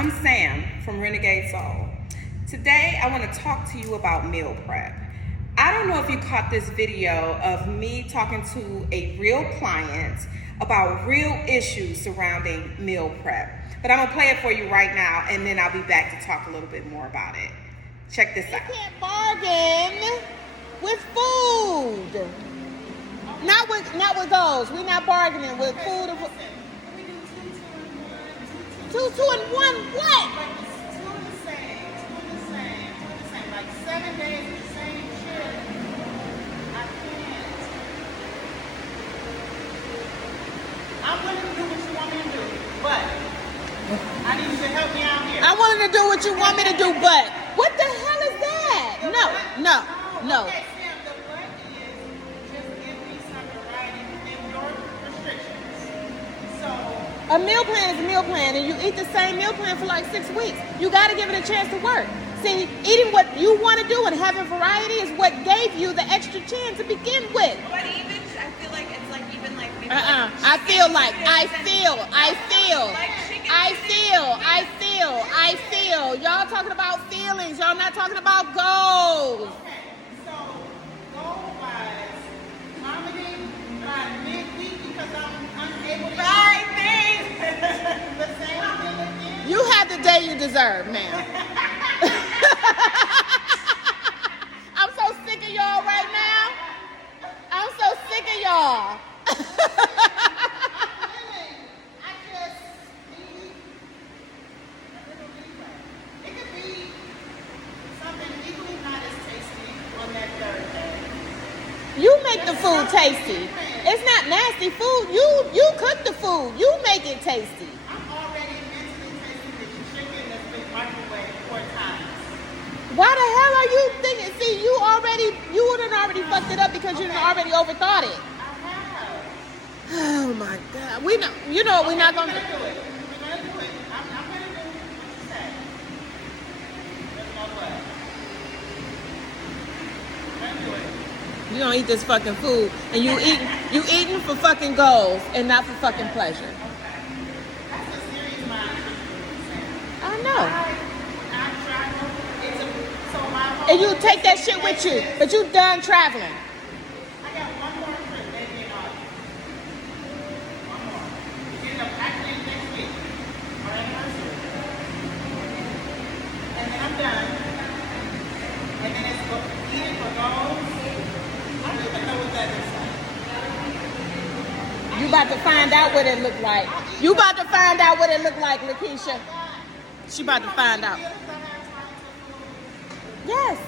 I'm Sam from Renegade Soul. Today I want to talk to you about meal prep. I don't know if you caught this video of me talking to a real client about real issues surrounding meal prep. But I'm going to play it for you right now, and then I'll be back to talk a little bit more about it. Check this out. You can't bargain with food. Not with those. We're not bargaining with food. Two and one what? Two the same. Like 7 days of the same shit. I can't. I'm willing to do what you want me to do, but I need you to help me out here. I wanted to do what you want me to do, but what the hell is that? No. Okay, Sam, the but is just give me some variety within your restrictions. So, A meal plan is a meal plan, and you eat the same meal plan for like 6 weeks. You got to give it a chance to work. See, eating what you want to do and having variety is what gave you the extra chance to begin with. But even, I feel like it's like even like maybe I feel. Y'all talking about feelings. Y'all not talking about goals. okay. So, goal-wise, vomiting by midweek because I'm unable to buy things. the same thing again. You have the day you deserve, ma'am. I'm so sick of y'all right now. I'm so sick of y'all. I just need a little leeway. It could be something equally not as tasty on that third day. You make the food tasty. It's not nasty food. You cook the food. You make it tasty. I'm already mentally tasting the chicken that's been microwaved 4 times. Why the hell are you thinking? See, you wouldn't already fucked it up because you done already overthought it. I have. Oh my God. We're not gonna. We're gonna do it. I'm gonna do what you say. There's no but. We're gonna do it. You don't eat this fucking food, and you eating for fucking goals and not for fucking pleasure. That's a serious mind. I know. I travel. So my whole And you take that shit with you, but you done traveling. I got one more trip maybe in August. One more. We end up actually next week. Our anniversary. And then I'm done. And then it's eating for goals. I don't even know what that is like. You about to find out what it look like. You about to find out what it look like, Lakeisha. She about to find out. Yes,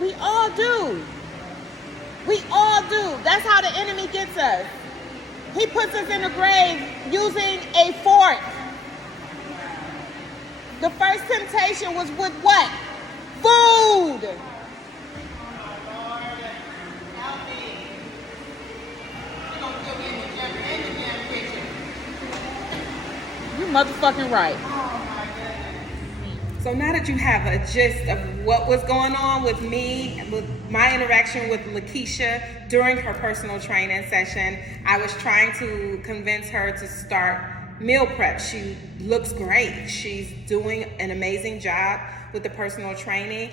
we all do. We all do. That's how the enemy gets us. He puts us in the grave using a fork. The first temptation was with what? Food. You motherfucking right. So now that you have a gist of what was going on with me, with my interaction with Lakeisha during her personal training session, I was trying to convince her to start meal prep. She looks great. She's doing an amazing job with the personal training.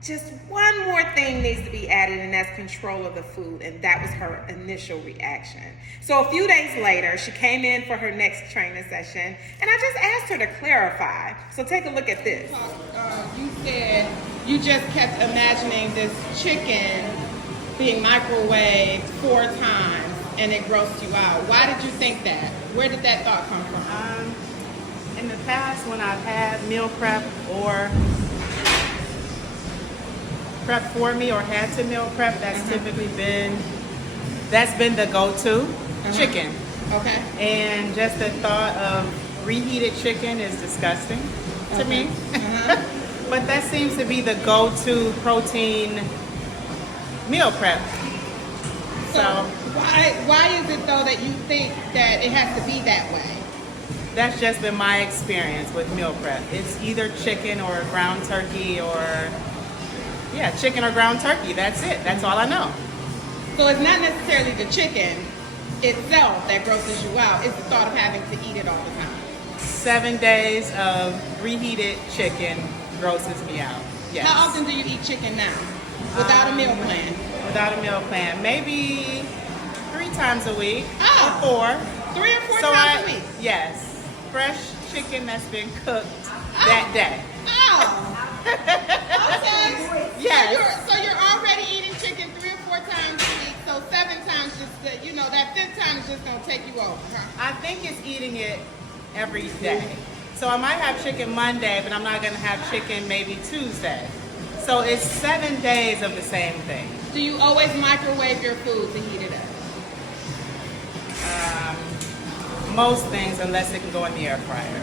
Just one more thing needs to be added, and that's control of the food. And that was her initial reaction. So a few days later, she came in for her next training session, and I just asked her to clarify. So take a look at this. You said you just kept imagining this chicken being microwaved 4 times, and it grossed you out. Why did you think that? Where did that thought come from? In the past, when I've had meal prep or prep for me or had to meal prep, that's typically been the go-to chicken. Okay. And just the thought of reheated chicken is disgusting to me. But that seems to be the go-to protein meal prep. So why is it though that you think that it has to be that way? that's just been my experience with meal prep. It's either chicken or ground turkey or, yeah, chicken or ground turkey. That's it. That's all I know. So it's not necessarily the chicken itself that grosses you out. It's the thought of having to eat it all the time. 7 days of reheated chicken grosses me out. Yes. How often do you eat chicken now without a meal plan? Without a meal plan, maybe 3 times a week Oh. or 4. 3 or 4 times a week? Yes, fresh chicken that's been cooked that day. Oh. Okay. Yes. So you're already eating chicken 3 or 4 times a week. So 7 times, just that 5th time is just gonna take you over, huh? I think it's eating it every day. So I might have chicken Monday, but I'm not gonna have chicken maybe Tuesday. So it's 7 days of the same thing. Do you always microwave your food to heat it up? Most things, unless it can go in the air fryer.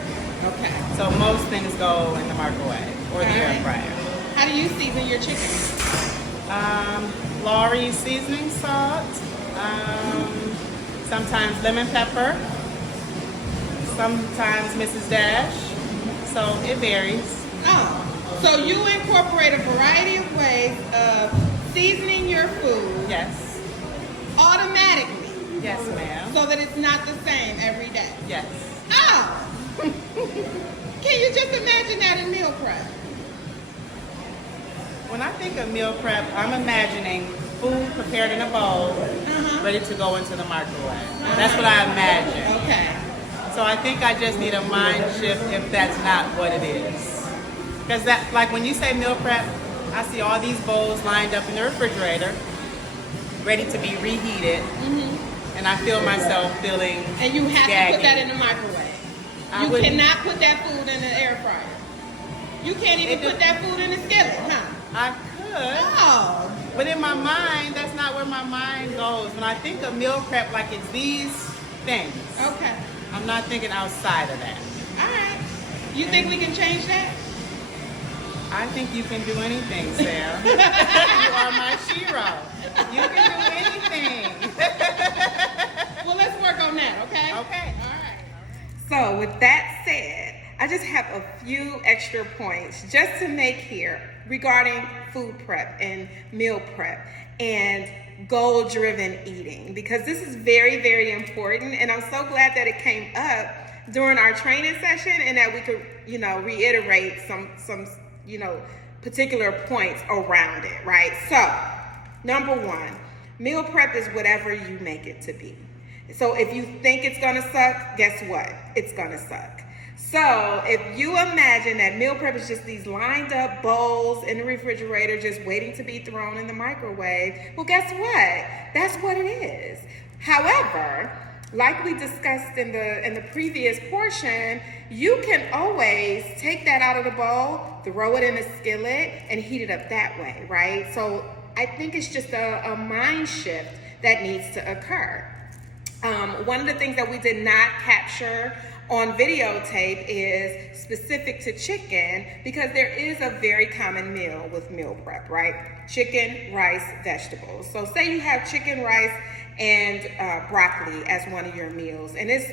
Okay. So most things go in the microwave or the air Alright. fryer. How do you season your chicken? Lawry's seasoning salt, sometimes lemon pepper, sometimes Mrs. Dash. So it varies. Oh, so you incorporate a variety of ways of seasoning your food Yes. automatically Yes, ma'am. so that it's not the same every day. Yes. Oh! Can you just imagine that in meal prep? When I think of meal prep, I'm imagining food prepared in a bowl, ready to go into the microwave. That's what I imagine. Okay. So I think I just need a mind shift if that's not what it is. Because that, like when you say meal prep, I see all these bowls lined up in the refrigerator, ready to be reheated, and I feel myself feeling And you have to put that in the microwave. I You wouldn't- cannot put that food in the air fryer. You can't even put that food in the skillet, huh? I could, Oh. but in my mind, that's not where my mind goes. When I think of meal prep, like it's these things. Okay. I'm not thinking outside of that. All right. You think we can change that? I think you can do anything, Sam. You are my shero. You can do anything. Well, let's work on that, okay? Okay. All right. So with that said, I just have a few extra points just to make here regarding food prep and meal prep and goal-driven eating, because this is very, very important, and I'm so glad that it came up during our training session and that we could, reiterate some particular points around it, right? So, number 1, meal prep is whatever you make it to be. So if you think it's gonna suck, guess what? It's gonna suck. So if you imagine that meal prep is just these lined up bowls in the refrigerator just waiting to be thrown in the microwave, well, guess what? That's what it is. However, like we discussed in the previous portion, you can always take that out of the bowl, throw it in a skillet, and heat it up that way, right? So I think it's just a mind shift that needs to occur. One of the things that we did not capture on videotape is specific to chicken, because there is a very common meal with meal prep, right? Chicken, rice, vegetables. So say you have chicken, rice, and broccoli as one of your meals, and it's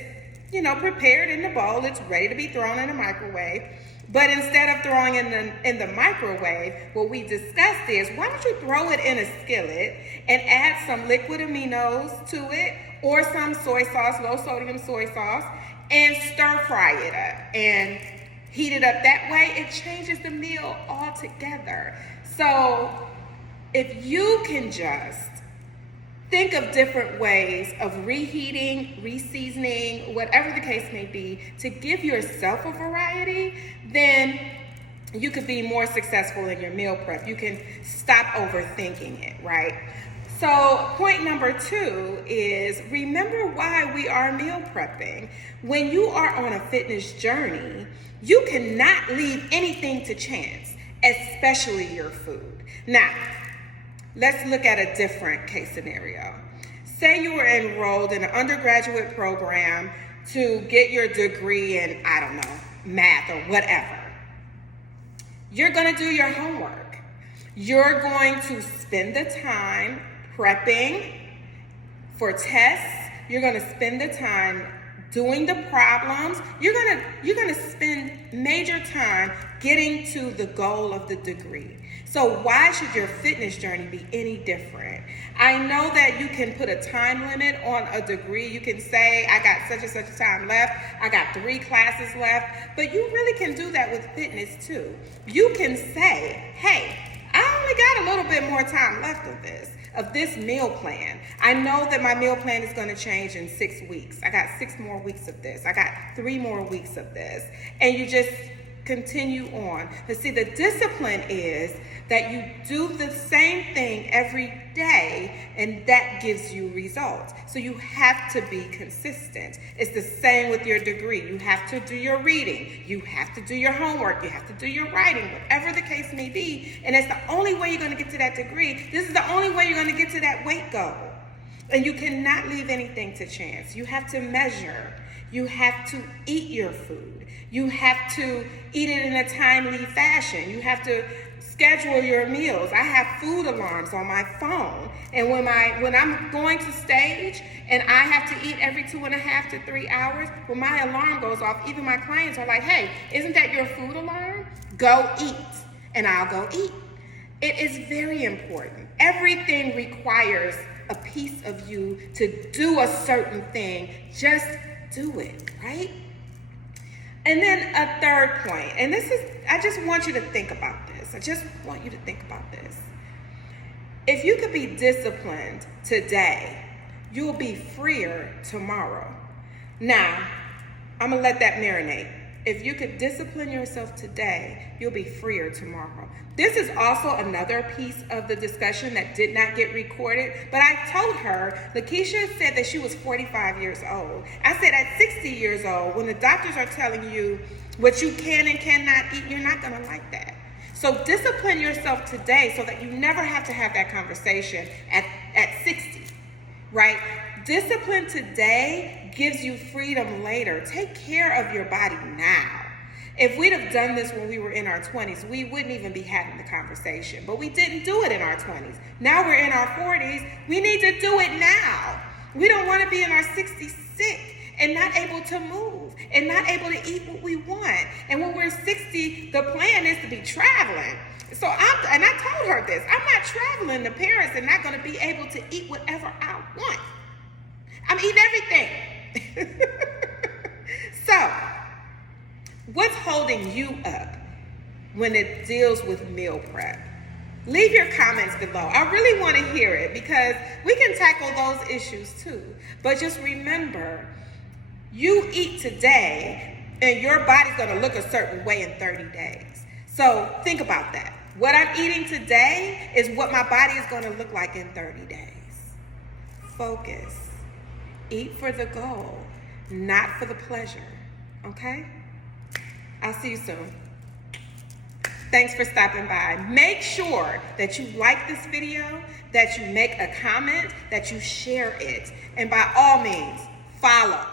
prepared in the bowl, it's ready to be thrown in the microwave. But instead of throwing it in the microwave, what we discussed is, why don't you throw it in a skillet and add some liquid aminos to it, or some soy sauce, low sodium soy sauce, and stir fry it up and heat it up that way. It changes the meal altogether. So if you can just think of different ways of reheating, reseasoning, whatever the case may be, to give yourself a variety, then you could be more successful in your meal prep. You can stop overthinking it, right? So point number 2 is, remember why we are meal prepping. When you are on a fitness journey, you cannot leave anything to chance, especially your food. Now, let's look at a different case scenario. Say you were enrolled in an undergraduate program to get your degree in, I don't know, math or whatever. You're going to do your homework. You're going to spend the time prepping for tests. You're going to spend the time doing the problems. You're going to spend major time getting to the goal of the degree. So why should your fitness journey be any different? I know that you can put a time limit on a degree. You can say, I got such and such a time left. I got 3 classes left. But you really can do that with fitness too. You can say, hey, I only got a little bit more time left of this meal plan. I know that my meal plan is going to change in 6 weeks. I got 6 more weeks of this. I got 3 more weeks of this. And you just continue on. But see, the discipline is that you do the same thing every day, and that gives you results. So you have to be consistent. It's the same with your degree. You have to do your reading. You have to do your homework. You have to do your writing, whatever the case may be. And it's the only way you're going to get to that degree. This is the only way you're going to get to that weight goal. And you cannot leave anything to chance. You have to measure. You have to eat your food. You have to eat it in a timely fashion. You have to schedule your meals. I have food alarms on my phone. And when I'm going to stage and I have to eat every 2.5 to 3 hours, when my alarm goes off, even my clients are like, hey, isn't that your food alarm? Go eat. And I'll go eat. It is very important. Everything requires a piece of you to do a certain thing. Just do it, right? And then a third point, and this is, I just want you to think about this. I just want you to think about this. If you could be disciplined today, you'll be freer tomorrow. Now, I'm gonna let that marinate. If you could discipline yourself today, you'll be freer tomorrow. This is also another piece of the discussion that did not get recorded, but I told her, Lakeisha said that she was 45 years old. I said at 60 years old, when the doctors are telling you what you can and cannot eat, you're not gonna like that. So discipline yourself today so that you never have to have that conversation at 60, right? Discipline today gives you freedom later. Take care of your body now. If we'd have done this when we were in our 20s, we wouldn't even be having the conversation. But we didn't do it in our 20s. Now we're in our 40s. We need to do it now. We don't want to be in our 60s sick and not able to move and not able to eat what we want. And when we're 60, the plan is to be traveling. So I told her this. I'm not traveling to Paris and not going to be able to eat whatever I want. I'm eating everything. So, what's holding you up when it deals with meal prep? Leave your comments below. I really want to hear it because we can tackle those issues too. But just remember, you eat today and your body's going to look a certain way in 30 days. So think about that. What I'm eating today is what my body is going to look like in 30 days. Focus. Eat for the goal, not for the pleasure. Okay? I'll see you soon. Thanks for stopping by. Make sure that you like this video, that you make a comment, that you share it, and by all means, follow.